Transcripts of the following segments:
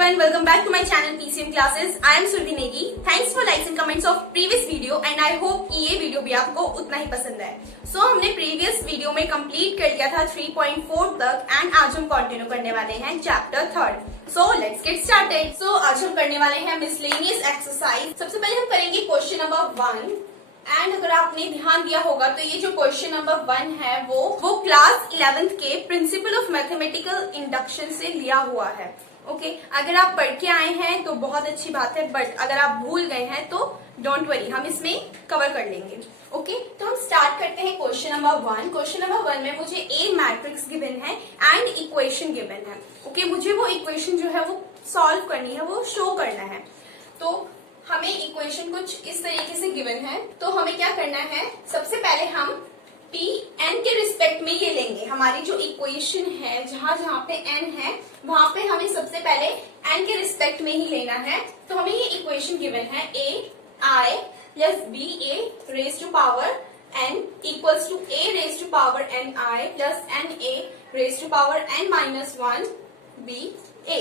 everyone, welcome back to my channel PCM Classes. I am Survi Negi. Thanks for likes and comments of previous video and I hope कि ये video भी आपको उतना ही पसंद है. So हमने previous video में कंप्लीट कर लिया था 3.4 तक and आज हम कंटिन्यू करने वाले हैं chapter 3rd. So let's get started. So आज हम करने वाले हैं miscellaneous exercise. सबसे पहले हम करेंगे क्वेश्चन नंबर 1. एंड अगर आपने ध्यान दिया होगा तो ये जो क्वेश्चन नंबर 1 है वो क्लास 11th के प्रिंसिपल ऑफ मैथमेटिकल इंडक्शन से लिया हुआ है. ओके अगर आप पढ़ के आए हैं तो बहुत अच्छी बात है, बट अगर आप भूल गए हैं तो डोंट वरी, हम इसमें कवर कर लेंगे. ओके तो हम स्टार्ट करते हैं क्वेश्चन नंबर 1. क्वेश्चन नंबर 1 में मुझे ए मैट्रिक्स गिवन है एंड इक्वेशन गिवन है. ओके मुझे वो इक्वेशन जो है वो सॉल्व करनी है, वो शो करना है. तो हमें इक्वेशन कुछ इस तरीके से गिवन है. तो हमें क्या करना है, सबसे पहले हम पी एन के रिस्पेक्ट में ये लेंगे. हमारी जो इक्वेशन है जहां जहां पे एन है वहां पे हमें सबसे पहले एन के रिस्पेक्ट में ही लेना है. तो हमें ये इक्वेशन गिवन है A I plus B A raise to power N equals to A raise to power N I plus N A raise to power N minus 1 B A.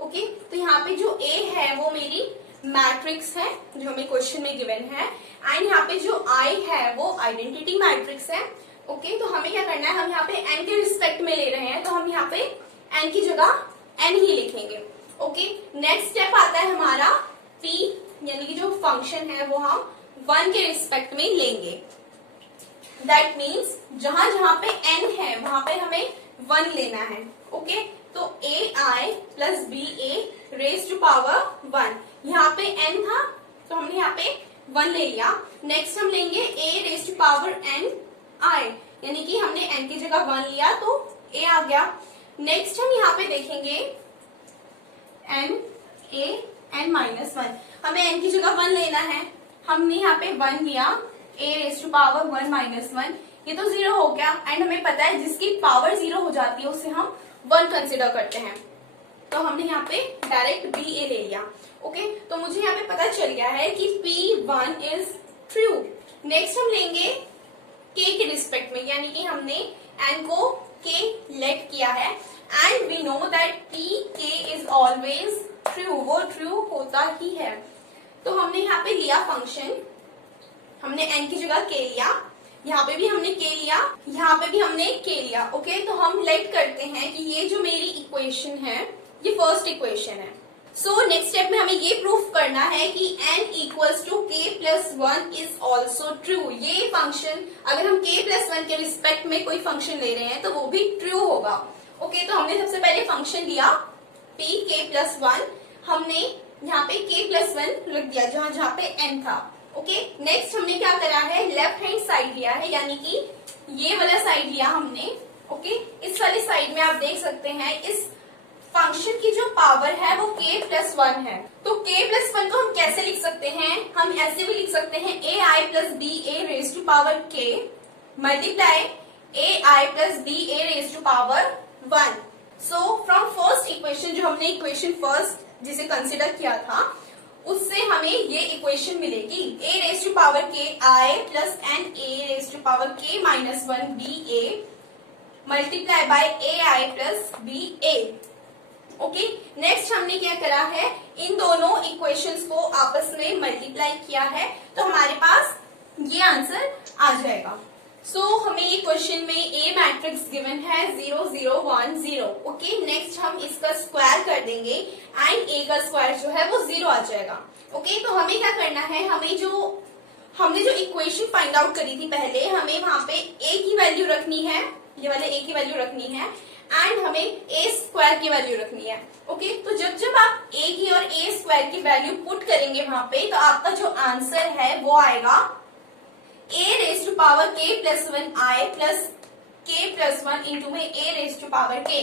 Okay तो यहाँ पे जो ए है वो मेरी मैट्रिक्स है जो हमें क्वेश्चन में गिवन है एंड यहाँ पे जो आई है वो आइडेंटिटी मैट्रिक्स है. ओके तो हमें क्या करना है, हम यहाँ पे एन के रिस्पेक्ट में ले रहे हैं तो हम यहाँ पे एन की जगह एन ही लिखेंगे. ओके नेक्स्ट स्टेप आता है हमारा पी यानी कि जो फंक्शन है वो हम 1 के रिस्पेक्ट में लेंगे. दैट मीन्स जहां जहां पे एन है वहां पे हमें 1 लेना है. ओके तो A I plus B A raise to power 1. यहाँ पे n था तो हमने यहाँ पे 1 ले लिया. नेक्स्ट हम लेंगे a raise to power n i यानी कि हमने n की जगह 1 लिया तो a आ गया. नेक्स्ट हम यहाँ पे देखेंगे n a n माइनस 1. हमें n की जगह 1 लेना है, हमने यहाँ पे 1 लिया a raise to power 1 minus 1. ये तो 0 हो गया एंड हमें पता है जिसकी पावर 0 हो जाती है उसे हम 1 कंसिडर करते हैं. तो हमने यहाँ पे डायरेक्ट बी ए ले लिया. ओके तो मुझे यहाँ पे पता चल गया है कि P1 इज ट्रू. नेक्स्ट हम लेंगे K के रिस्पेक्ट में, यानी कि हमने N को K लेट किया है and we know that Pk is always true, वो ट्रू होता ही है. तो हमने यहाँ पे लिया फंक्शन, हमने N की जगह K लिया, यहाँ पे भी हमने K लिया, यहाँ पे भी हमने K लिया. ओके तो हम लेट करते हैं कि ये जो मेरी इक्वेशन है ये फर्स्ट इक्वेशन है. सो नेक्स्ट स्टेप में हमें ये प्रूफ करना है कि n equals to k plus 1 is also true. ये फंक्शन अगर हम k प्लस 1 के रिस्पेक्ट में कोई फंक्शन ले रहे हैं तो वो भी ट्रू होगा. ओके तो हमने सबसे पहले फंक्शन लिया p k प्लस 1, हमने यहाँ पे k प्लस 1 रख दिया जहां जहां पे n था. ओके नेक्स्ट हमने क्या करा है, लेफ्ट हैंड साइड लिया है यानी कि ये वाला साइड लिया हमने. ओके इस वाली साइड में आप देख सकते हैं इस फंक्शन की जो पावर है वो k प्लस 1 है. तो k प्लस 1 को हम कैसे लिख सकते हैं, हम ऐसे भी लिख सकते हैं A I plus B A raise to power k multiply A I plus B A raise to power 1. So from first equation जो हमने इक्वेशन फर्स्ट जिसे कंसिडर किया था उससे हमें ये इक्वेशन मिलेगी a raise to power k I plus N A raise to power k minus 1 B A multiply by A I plus B A. Okay next हमने क्या करा है, इन दोनों इक्वेशंस को आपस में मल्टीप्लाई किया है तो हमारे पास ये आंसर आ जाएगा. सो हमें ये क्वेश्चन में ए मैट्रिक्स गिवन है 0 0 1 0. ओके नेक्स्ट हम इसका स्क्वायर कर देंगे एंड ए का स्क्वायर जो है वो 0 आ जाएगा. ओके तो हमें क्या करना है, हमने जो इक्वेशन फाइंड आउट करी थी पहले, हमें वहां पे ए की वैल्यू रखनी है, ये वाले ए की वैल्यू रखनी है एंड हमें ए स्क्वायर की वैल्यू रखनी है. ओके तो जब आप ए की और ए स्क्वायर की वैल्यू पुट करेंगे वहां पे तो आपका जो आंसर है वो आएगा A raise to power k plus 1 I plus k plus 1 into में A raise to power k.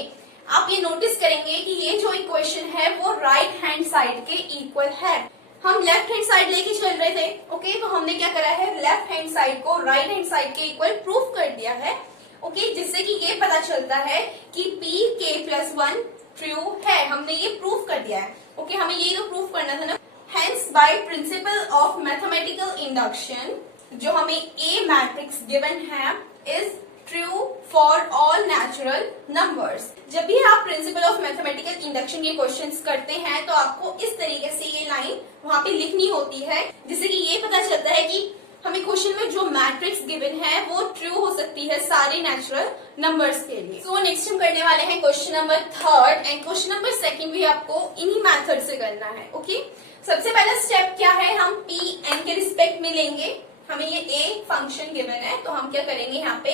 आप ये नोटिस करेंगे कि ये जो इक्वेशन है वो राइट हैंड साइड के इक्वल है. हम लेफ्ट हैंड साइड लेके चल रहे थे. ओके तो हमने क्या करा है, लेफ्ट हैंड साइड को राइट हैंड साइड के इक्वल प्रूफ कर दिया है. ओके जिससे कि ये पता चलता है कि p k प्लस 1 ट्रू है, हमने ये प्रूफ कर दिया है. ओके हमें ये तो प्रूफ करना था ना. Hence by principle of mathematical induction जो हमें ए मैट्रिक्स गिवन है is true for all natural numbers. जब भी आप प्रिंसिपल ऑफ मैथमेटिकल इंडक्शन के क्वेश्चंस करते हैं तो आपको इस तरीके से ये लाइन वहां पे लिखनी होती है, जिससे कि ये पता चलता है कि हमें क्वेश्चन में जो मैट्रिक्स गिवन है वो ट्रू हो सकती है सारे नेचुरल नंबर्स के लिए। सो नेक्स्ट हम करने वाले हैं question number 3 and question number 2 भी आपको इन्हीं मेथड से करना है। ओके, सबसे पहला स्टेप क्या है, हम p n के रिस्पेक्ट में लेंगे। हमें ये a फंक्शन गिवन है तो हम क्या करेंगे, यहाँ पे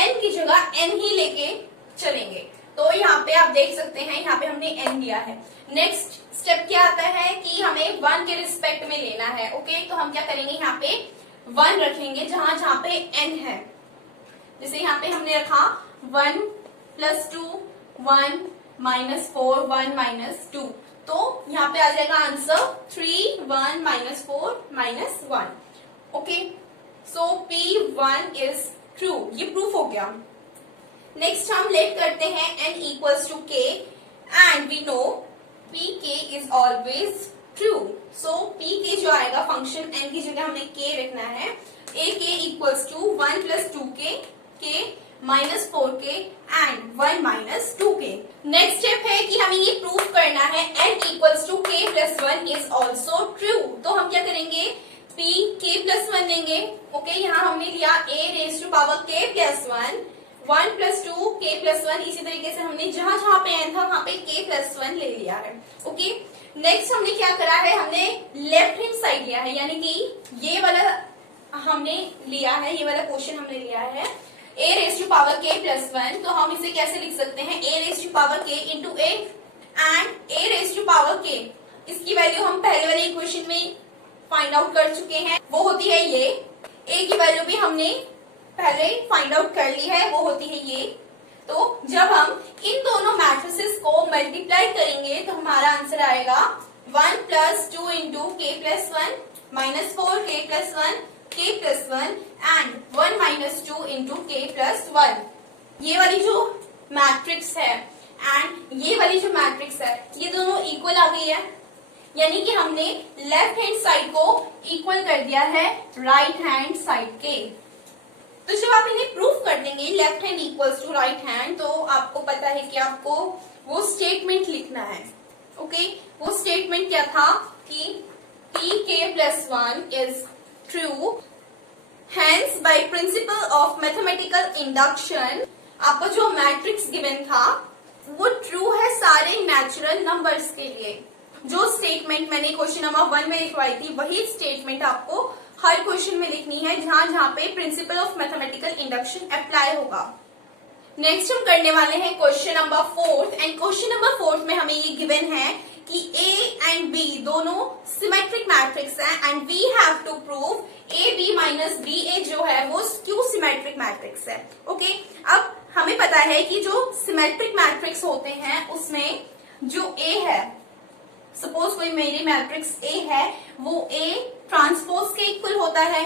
n की जगह n ही लेके चलेंगे। तो यहाँ पे आप देख सकते हैं यहाँ पे हमने n दिया है। नेक्स्ट स्टेप क्या आता है कि हमें 1 के रिस्पेक्ट में लेना है। ओके, तो हम क्या करेंगे, यहाँ पे 1 रखेंगे जहां जहां पे n है। जैसे यहाँ पे हमने रखा 1 + 2 1 -4 1 -2, तो यहाँ पे आ जाएगा answer 3 1 -4 -1। Okay, so P1 is true, ये प्रूफ हो गया। नेक्स्ट हम लेट करते हैं n = k and we know pk is always true. So pk जो आएगा फंक्शन n की जगह हमें k रखना है। ak = 1 + 2k k -4k and 1 - 2k। Next step है कि हमें ये प्रूफ करना है n = k + 1 is also true. तो हम क्या करेंगे, p k + 1 लेंगे। ओके, यहाँ हमने लिया a⁻k + 1 1 + 2 k + 1। इसी तरीके से हमने जहां जहां पे n था वहां पे k + 1 ले लिया है। ओके, नेक्स्ट हमने क्या करा है, हमने लेफ्ट हैंड साइड लिया है, यानी कि ये वाला हमने लिया है, ये वाला क्वेश्चन हमने लिया है a⁻k + 1। तो हम इसे कैसे लिख सकते हैं, a⁻k × a एंड a⁻k, इसकी वैल्यू हम पहले वाले इक्वेशन में फाइंड आउट कर चुके हैं, वो होती है ये। a की वैल्यू भी हमने पहले फाइंड आउट कर ली है, वो होती है ये। तो जब हम इन दोनों मैट्रिसेस को मल्टीप्लाई करेंगे तो हमारा आंसर आएगा 1 + 2 × k + 1 -4k + 1 k + 1 and 1 - 2 × k + 1। ये वाली जो मैट्रिक्स है एंड ये वाली जो मैट्रिक्स है, ये दोनों इक्वल आ गई है, यानी कि हमने लेफ्ट हैंड साइड को इक्वल कर दिया है राइट हैंड साइड के। तो जब आप इन्हें प्रूफ कर देंगे लेफ्ट हैंड = राइट हैंड, तो आपको पता है कि आपको वो स्टेटमेंट लिखना है। ओके, वो स्टेटमेंट क्या था कि pk + 1 is true, hence by principle of mathematical induction आपको जो मैट्रिक्स गिवन था वो ट्रू है सारे नेचुरल नंबर्स के लिए। जो स्टेटमेंट मैंने क्वेश्चन नंबर 1 में लिखवाई थी वही स्टेटमेंट आपको हर क्वेश्चन में लिखनी है जहां जहां पे principle of mathematical induction apply होगा। नेक्स्ट हम करने वाले हैं question number 4 and question number 4 में हमें ये गिवन है कि a एंड b दोनों सिमेट्रिक मैट्रिक्स हैं and we have to prove ab - ba जो है वो स्क्यू सिमेट्रिक मैट्रिक्स है। ओके, अब हमें पता है कि जो सिमेट्रिक मैट्रिक्स होते हैं उसमें जो a है, सपोज कोई मेरी मैट्रिक्स A है, वो A ट्रांसपोज के इक्वल होता है।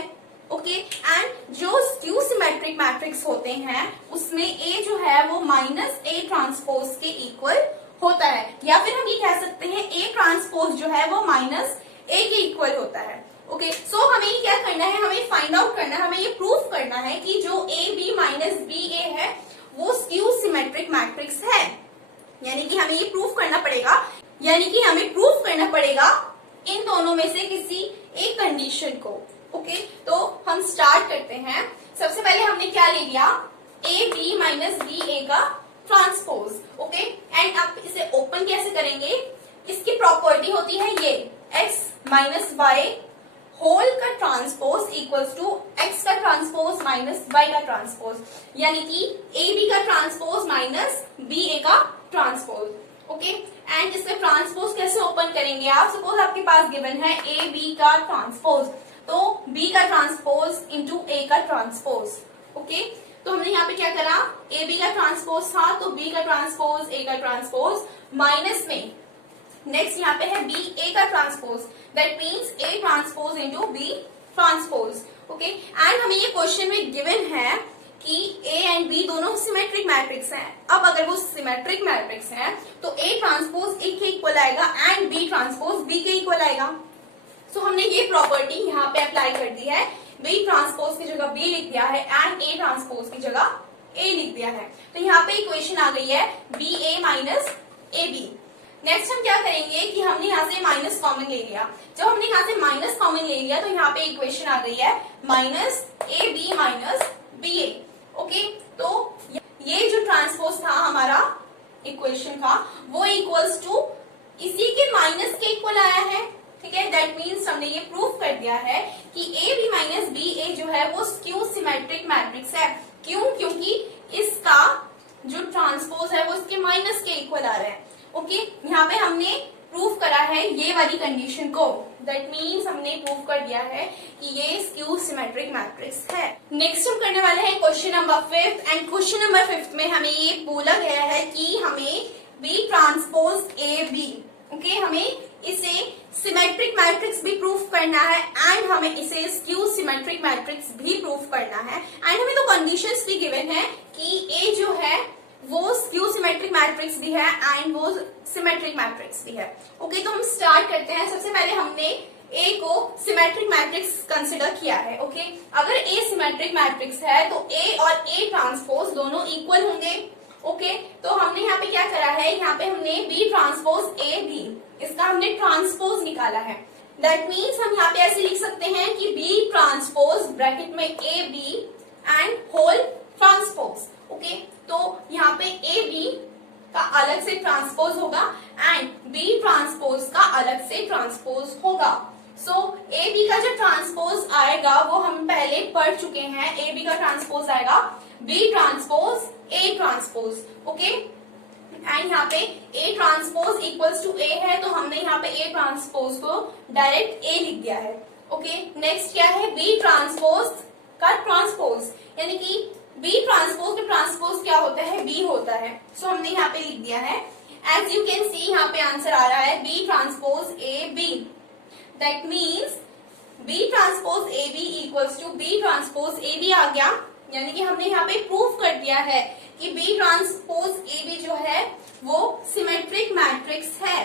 ओके, एंड जो स्क्यू सिमेट्रिक मैट्रिक्स होते हैं उसमें A जो है वो -A ट्रांसपोज के इक्वल होता है, या फिर हम ये कह सकते हैं A ट्रांसपोज जो है वो -A के इक्वल होता है। ओके, सो हमें ये क्या करना है, हमें फाइंड आउट करना है, हमें ये प्रूफ करना है कि जो AB - BA है वो स्क्यू सिमेट्रिक मैट्रिक्स है, यानी कि हमें ये प्रूफ करना पड़ेगा, इन दोनों में से किसी एक कंडीशन को। ओके, तो हम स्टार्ट करते हैं। सबसे पहले हमने क्या ले लिया, AB - BA का ट्रांसपोज। ओके, एंड आप इसे ओपन कैसे करेंगे, इसकी प्रॉपर्टी होती है ये x - y होल का ट्रांसपोज इक्वल्स टू x का ट्रांसपोज माइनस y का ट्रांसपोज, यानी कि AB का ट्रांसपोज माइनस BA का ट्रांसपोज। ओके, एंड इसमें ट्रांसपोज कैसे ओपन करेंगे आप, सपोज आपके पास गिवन है AB का ट्रांसपोज, तो B का ट्रांसपोज इंटू A का ट्रांसपोज। ओके, तो हमने यहाँ पे क्या करा, AB का ट्रांसपोज था तो B का ट्रांसपोज, A का ट्रांसपोज, माइनस में नेक्स्ट यहाँ पे है BA का transpose, that means A transpose into B transpose. Okay, and हमें ये क्वेश्चन में गिवन है कि A एंड B दोनों सिमेट्रिक मैट्रिक्स हैं। अब अगर वो सिमेट्रिक मैट्रिक्स हैं तो A ट्रांसपोज A के इक्वल आएगा एंड B ट्रांसपोज B के इक्वल आएगा। सो हमने ये प्रॉपर्टी यहाँ पे अप्लाई कर दी है, B ट्रांसपोज की जगह B लिख दिया है एंड A ट्रांसपोज की जगह ए लिख दिया है। तो यहाँ पे इक्वेशन आ गई है B A minus A B. Next हम क्या करेंगे कि हमने यहाँ से माइनस कॉमन ले लिया। जब हमने यहाँ से माइनस कॉमन ले लिया तो यहाँ पे इक्वेशन आ गई है minus A B minus B A. Okay, तो ये जो ट्रांसपोज था हमारा इक्वेशन का वो इक्वल्स टू इसी के माइनस के इक्वल आया है। ठीक है, दैट मीन्स हमने ये प्रूफ कर दिया है कि ए बी माइनस बी ए जो है वो स्क्यू सिमेट्रिक मैट्रिक्स है। क्यों? क्योंकि इसका जो ट्रांसपोज है वो इसके माइनस के इक्वल आ रहा है। ओके, यहाँ पे हमने प्रूफ करा है ये वाली कंडीशन को। दैट मीन्स हमने प्रूफ कर दिया है कि ये स्क्यू सिमेट्रिक मैट्रिक्स है। नेक्स्ट हम करने वाले हैं question number 5 and question number 5 में हमें ये बोला गया है कि हमें B transpose A B, okay, हमें इसे सिमेट्रिक मैट्रिक्स भी प्रूफ करना है एंड हमें इसे स्क्यू सिमेट्रिक मैट्रिक्स भी प्रूफ करना है। एंड हमें तो कंडीशंस भी गिवन है कि ए जो है वो स्क्यू सिमेट्रिक मैट्रिक्स भी है एंड वो सिमेट्रिक मैट्रिक्स भी है। ओके, तो हम स्टार्ट करते हैं। सबसे पहले हमने ए को सिमेट्रिक मैट्रिक्स कंसिडर किया है। ओके, अगर ए सिमेट्रिक मैट्रिक्स है तो ए और ए ट्रांसपोज दोनों इक्वल होंगे। ओके, तो हमने यहाँ पे क्या करा है, यहाँ पे हमने बी ट्रांसपोज ए बी, इसका हमने ट्रांसपोज निकाला है। दैट मीन्स हम यहाँ पे ऐसे लिख सकते हैं कि बी ट्रांसपोज ब्रैकेट में A B and whole transpose. Okay, तो यहाँ पे ए बी का अलग से ट्रांसपोज होगा एंड बी ट्रांसपोज का अलग से ट्रांसपोज होगा। सो ए बी का जो ट्रांसपोज आएगा वो हम पहले पढ़ चुके हैं। ए बी का ट्रांसपोज आएगा B transpose A transpose. Okay, and यहाँ पे A transpose equals to A है तो हमने यहाँ पे ए ट्रांसपोज को डायरेक्ट ए लिख दिया है। ओके, नेक्स्ट क्या है, बी ट्रांसपोज का ट्रांसपोज, यानी कि बी ट्रांसपोज का ट्रांसपोज क्या होता है, बी होता है। सो हमने यहाँ पे लिख दिया है। एज यू कैन सी यहाँ पे आंसर आ रहा है B transpose A B. That means B transpose A B equals to B transpose A B आ गया, यानी कि हमने यहाँ पे प्रूफ कर दिया है कि बी ट्रांसपोज ए बी जो है वो सिमेट्रिक मैट्रिक्स है।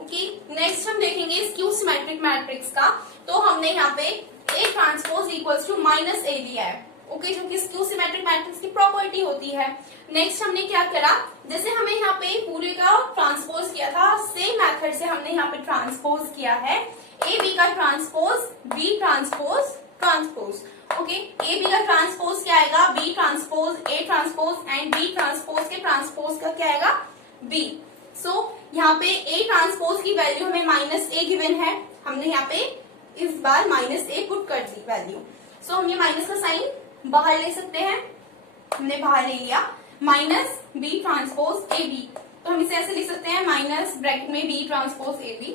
ओके, नेक्स्ट हम देखेंगे स्क्यू सिमेट्रिक मैट्रिक्स का। तो हमने यहाँ पे A transpose equals to minus A लिया है। ओके, जो कि स्क्यू सिमेट्रिक मैट्रिक्स की प्रॉपर्टी होती है। नेक्स्ट हमने क्या करा, जैसे हमें यहाँ पे पूरे का ट्रांसपोज किया था सेम मेथड से हमने यहाँ पे ट्रांसपोज किया है ए बी का transpose B transpose transpose. Okay, A B का ट्रांसपोज क्या आएगा, B transpose A transpose and B transpose के ट्रांसपोज का क्या आएगा, बी। सो यहाँ पे ए ट्रांसपोज की वैल्यू हमें माइनस ए गिवन है, हमने यहाँ पे इस बार माइनस ए पुट कर दी वैल्यू। सो हम ये माइनस का साइन बाहर ले सकते हैं, हमने बाहर ले लिया minus B transpose A B. तो हम इसे ऐसे लिख सकते हैं माइनस ब्रैकेट में बी ट्रांसपोज ए बी।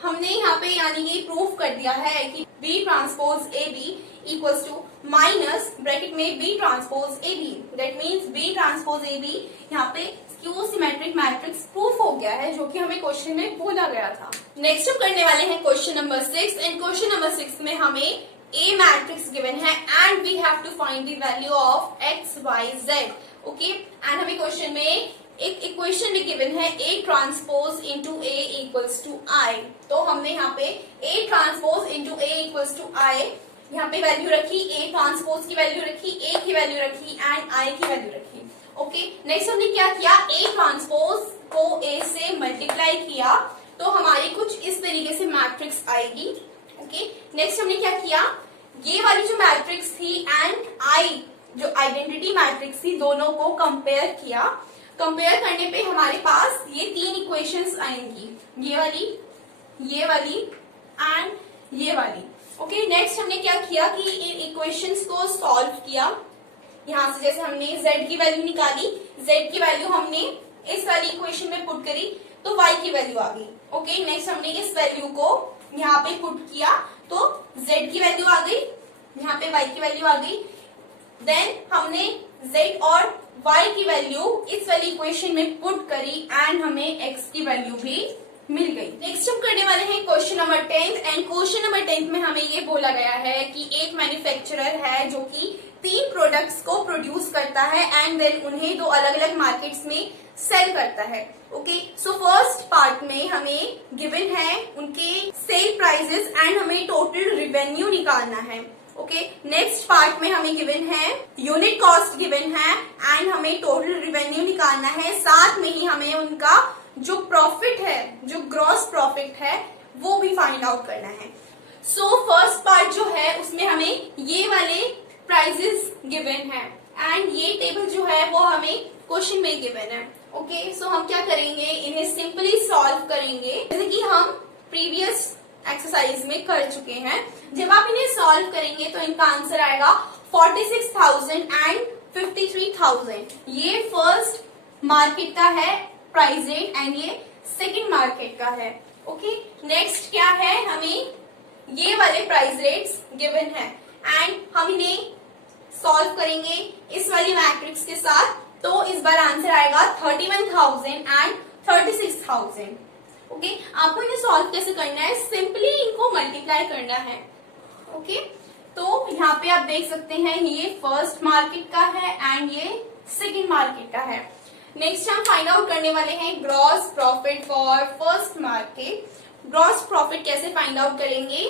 हमने यहाँ पे यानी कि प्रूफ कर दिया है कि B transpose A B equals to minus bracket में B transpose A B. That means B transpose A B यहाँ पे स्क्यू सिमेट्रिक मैट्रिक्स प्रूफ हो गया है, जो कि हमें क्वेश्चन में बोला गया था। नेक्स्ट हम करने वाले हैं question number 6 and question number 6 में हमें ए मैट्रिक्स गिवन है and we have to find the value of X Y Z. Okay, and हमें क्वेश्चन में एक इक्वेशन भी गिवन है A transpose into A equals to I. तो हमने यहाँ पे A transpose into A equals to I यहाँ पे वैल्यू रखी, ए ट्रांसपोज की वैल्यू रखी, ए की वैल्यू रखी एंड आई की वैल्यू रखी। ओके, नेक्स्ट हमने क्या किया, ए ट्रांसपोज को ए से मल्टीप्लाई किया तो हमारी कुछ इस तरीके से मैट्रिक्स आएगी। ओके, नेक्स्ट हमने क्या किया, ये वाली जो मैट्रिक्स थी एंड आई जो आइडेंटिटी मैट्रिक्स थी दोनों को कंपेयर किया। कंपेयर करने पे हमारे पास ये तीन इक्वेशंस आएंगी, ये वाली एंड ये वाली। ओके, नेक्स्ट हमने क्या किया कि इन इक्वेशंस को सॉल्व किया। यहाँ से जैसे हमने z की वैल्यू निकाली, z की वैल्यू हमने इस वाली इक्वेशन में पुट करी तो y की वैल्यू आ गई। ओके, नेक्स्ट हमने इस वैल्यू को यहाँ पे पुट किया तो z की वैल्यू आ गई, यहाँ पे y की वैल्यू आ गई। देन हमने z और y की वैल्यू इस वाली इक्वेशन में पुट करी एंड हमें x की वैल्यू भी मिल गई। नेक्स्ट हम करने वाले हैं question number 10 and question number 10 में हमें ये बोला गया है कि एक मैन्युफैक्चरर है जो कि 3 प्रोडक्ट्स को प्रोड्यूस करता है एंड देन उन्हें 2 अलग अलग मार्केट्स में सेल करता है। ओके, सो फर्स्ट पार्ट में हमें गिवन है उनके सेल प्राइसेस एंड हमें टोटल रेवेन्यू निकालना है। ओके, नेक्स्ट पार्ट में हमें गिवन है यूनिट कॉस्ट गिवन है एंड हमें टोटल रिवेन्यू निकालना है, साथ में ही हमें उनका जो प्रॉफिट है, जो ग्रॉस प्रॉफिट है, वो भी फाइंड आउट करना है। सो फर्स्ट पार्ट जो है उसमें हमें ये वाले प्राइजेस गिवन है एंड ये टेबल जो है वो हमें क्वेश्चन में गिवन है। ओके, सो हम क्या करेंगे, इन्हें सिंपली सॉल्व करेंगे जैसे कि हम प्रीवियस एक्सरसाइज में कर चुके हैं। जब आप इन्हें सॉल्व करेंगे तो इनका आंसर आएगा 46,000 एंड 53,000। ये फर्स्ट मार्केट का है प्राइस रेट एंड ये सेकंड मार्केट का है। ओके, नेक्स्ट क्या है, हमें ये वाले प्राइस रेट्स गिवन है एंड हम इन्हें सॉल्व करेंगे इस वाली मैट्रिक्स के साथ, तो इस बार आंसर आएगा 31,000 एंड 36,000। ओके, आपको इन्हें सॉल्व कैसे करना है, सिंपली इनको मल्टीप्लाई करना है। ओके, तो यहाँ पे आप देख सकते हैं ये फर्स्ट मार्केट का है एंड ये सेकंड मार्केट का है। नेक्स्ट हम फाइंड आउट करने वाले हैं gross profit for first market. Gross profit कैसे फाइंड आउट करेंगे,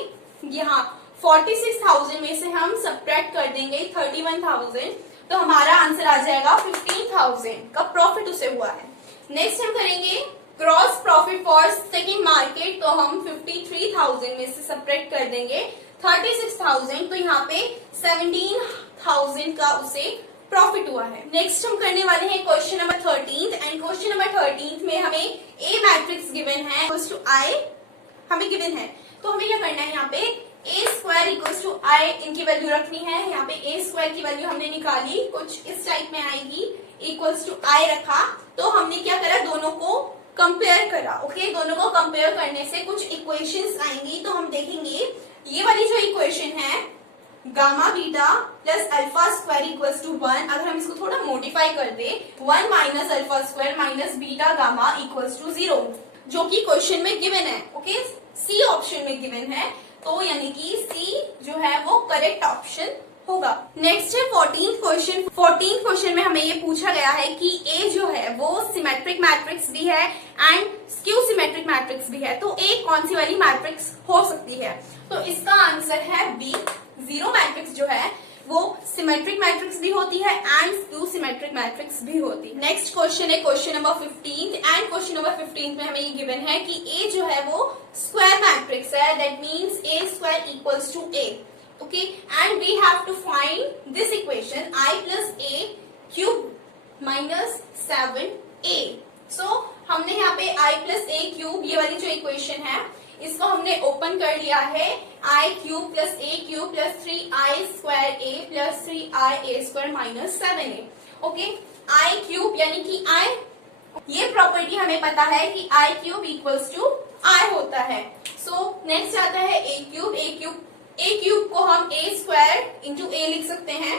यहाँ 46,000 में से हम सब्ट्रैक्ट कर देंगे 31,000, तो हमारा आंसर आ जाएगा 15,000 का प्रॉफिट उसे हुआ है। नेक्स्ट हम करेंगे gross profit for second market, तो हम 53,000 में से सब्ट्रैक्ट कर देंगे 36,000, तो यहाँ पे 17,000 का उसे प्रॉफिट हुआ है। नेक्स्ट हम करने वाले हैं question number 13 and question number 13 में हमें ए मैट्रिक्स गिवन है इक्वल्स टू आई हमें गिवन है, तो हमें क्या करना है, यहाँ पे ए स्क्वायर इक्वल्स टू आई इनकी वैल्यू रखनी है। यहाँ पे ए स्क्वायर की वैल्यू हमने निकाली, कुछ इस टाइप में आएगी, इक्वल्स टू आई रखा, तो हमने क्या करा, दोनों को कंपेयर करा। ओके, दोनों को कंपेयर करने से कुछ इक्वेशंस आएंगी, तो हम देखेंगे ये वाली जो इक्वेशन है gamma beta plus alpha square equals to 1, अगर हम इसको थोड़ा मॉडिफाई कर दे 1 minus alpha square minus beta gamma equals to 0, जो कि क्वेश्चन में गिवन है। ओके, सी ऑप्शन में गिवन है, तो यानी कि सी जो है वो करेक्ट ऑप्शन होगा। नेक्स्ट है 14th क्वेश्चन। 14th क्वेश्चन में हमें ये पूछा गया है कि ए जो है वो सिमेट्रिक मैट्रिक्स भी है एंड स्क्यू सिमेट्रिक मैट्रिक्स भी है, तो ए कौन सी वाली मैट्रिक्स हो सकती है, तो इसका आंसर है बी। जीरो मैट्रिक्स जो है वो सिमेट्रिक मैट्रिक्स भी होती है एंड स्क्यू सिमेट्रिक मैट्रिक्स भी होती है। नेक्स्ट क्वेश्चन है question number 15 and question number 15 में हमें ये गिवन है कि ए जो है वो स्क्वायर मैट्रिक्स है, that means A square equals to A. Okay, and we have to find this equation I plus A cube minus 7a। So हमने यहाँ पे आई प्लस ए क्यूब ये वाली जो इक्वेशन है इसको हमने ओपन कर लिया है, I cube plus A cube plus 3i square A plus 3i square minus 7a। Okay, I cube यानी कि आई, ये प्रॉपर्टी हमें पता है कि I cube equals to I होता है। सो नेक्स्ट आता है ए क्यूब। ए क्यूब को हम ए स्क्वायर इंटू ए लिख सकते हैं,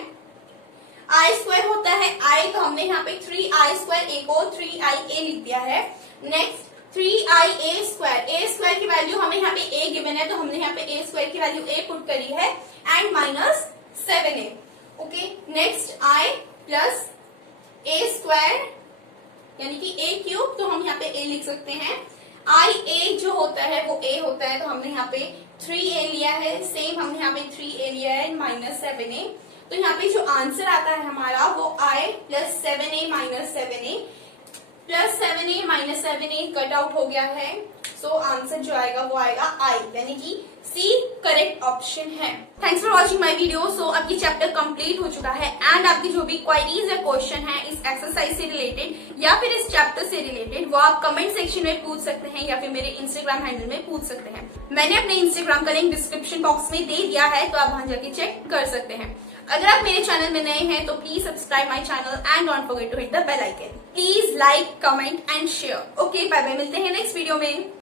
आई स्क्वायर होता है आई, तो हमने यहाँ पे 3i स्क्वायर ए को 3ia लिख दिया है। नेक्स्ट 3ia स्क्वायर, ए स्क्वायर की वैल्यू हमें यहाँ पे a गिवन है, तो हमने यहाँ पे a स्क्वायर की वैल्यू a पुट करी है and minus 7a। Okay, next i plus a square यानी कि a क्यूब, तो हम यहाँ पे a लिख सकते हैं। ia जो होता है वो a होता है, तो हमने यहाँ पे 3a लिया है, सेम हमने यहाँ पे 3a लिया है माइनस 7a, तो यहाँ पे जो आंसर आता है हमारा वो i plus 7a minus 7a plus 7a minus 7a cut out हो गया है। सो आंसर जो आएगा वो आएगा आई, यानी कि सी करेक्ट ऑप्शन है। Thanks for watching my video. So अब ये चैप्टर कंप्लीट हो चुका है एंड आपकी जो भी क्वेरीज या क्वेश्चन है इस एक्सरसाइज से रिलेटेड या फिर इस चैप्टर से रिलेटेड वो आप कमेंट सेक्शन में पूछ सकते हैं या फिर मेरे इंस्टाग्राम हैंडल में पूछ सकते हैं। मैंने अपने इंस्टाग्राम का लिंक डिस्क्रिप्शन बॉक्स में दे दिया है, तो आप वहां जाके चेक कर सकते हैं। अगर आप मेरे चैनल में नए हैं तो please subscribe my channel and don't forget to hit the bell icon. Please like, comment and share. Okay, bye bye, मिलते हैं नेक्स्ट वीडियो में।